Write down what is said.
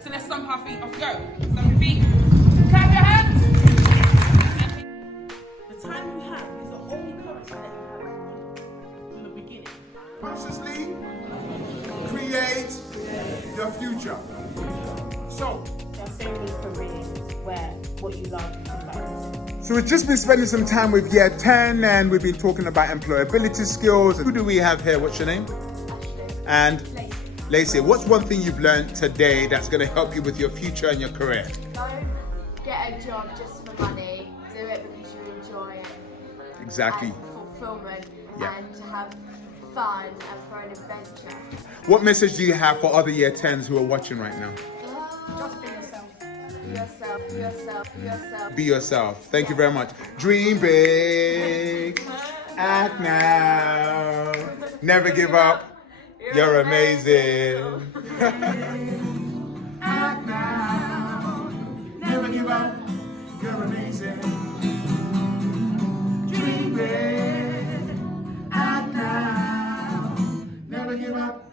So let's stomp our feet off. Go. Stomp your feet. Clap your hands. The time you have is the only currency that you have from the beginning. Consciously create your future. So, There are so many careers where what you love is like. so we've just been spending some time with year 10 and we've been talking about employability skills. Who do we have here? What's your name? And Lacey, what's one thing you've learned today that's going to help you with your future and your career? Don't get a job just for money. Do it because you enjoy it. Exactly. And fulfillment, Yeah. and to have fun and for an adventure. What message do you have for other year 10s who are watching right now? Just be yourself. Be yourself. Be yourself. Be yourself. Be yourself. Thank you very much. Dream big. Act now. Never give up. You're amazing. Act now. Never give up. You're amazing. Dream big. Act now. Never give up.